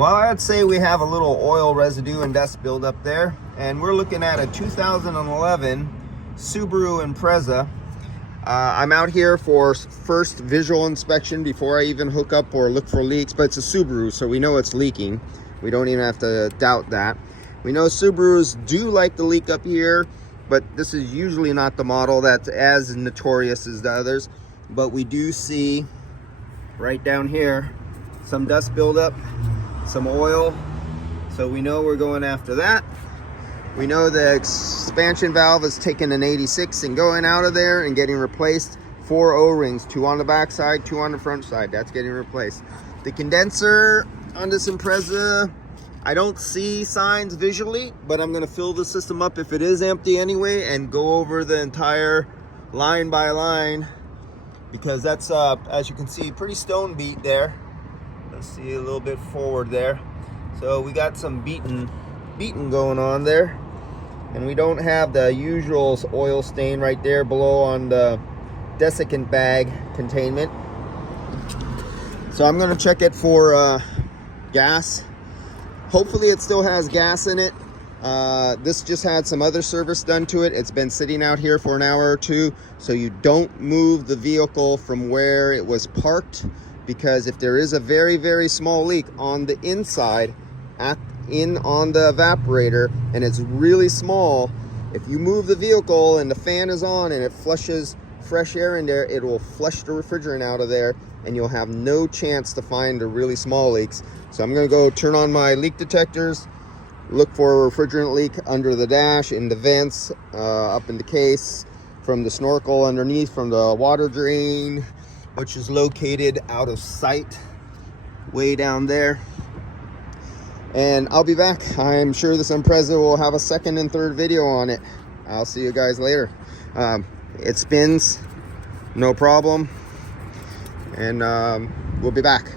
Well, I'd say we have a little oil residue and dust buildup there, and we're looking at a 2011 Subaru Impreza. I'm out here for first visual inspection before I even hook up or look for leaks, but it's a Subaru, so we know it's leaking. We don't even have to doubt that. We know Subarus do like to leak up here, but this is usually not the model that's as notorious as the others. But we do see right down here some dust buildup, some oil, so we know we're going after that. We know the expansion valve is taking an 86 and going out of there and getting replaced. 4 O-rings, 2 on the back side, 2 on the front side. That's getting replaced. The condenser on this Impreza, I don't see signs visually, but I'm going to fill the system up if it is empty anyway and go over the entire line by line, because that's, as you can see, pretty stone beat there. Let's see a little bit forward there. So we got some beaten going on there, and we don't have the usual oil stain right there below on the desiccant bag containment. So I'm going to check it for gas. Hopefully it still has gas in it. This just had some other service done to it. It's been sitting out here for an hour or two, so you don't move the vehicle from where it was parked, because if there is a very, very small leak on the inside on the evaporator, and it's really small, if you move the vehicle and the fan is on and it flushes fresh air in there, it will flush the refrigerant out of there, and you'll have no chance to find the really small leaks. So I'm going to go turn on my leak detectors, look for a refrigerant leak under the dash, in the vents, up in the case, from the snorkel underneath, from the water drain, which is located out of sight way down there. And I'll be back. I'm sure this Impreza will have a second and third video on it. I'll see you guys later. It spins, no problem, and we'll be back.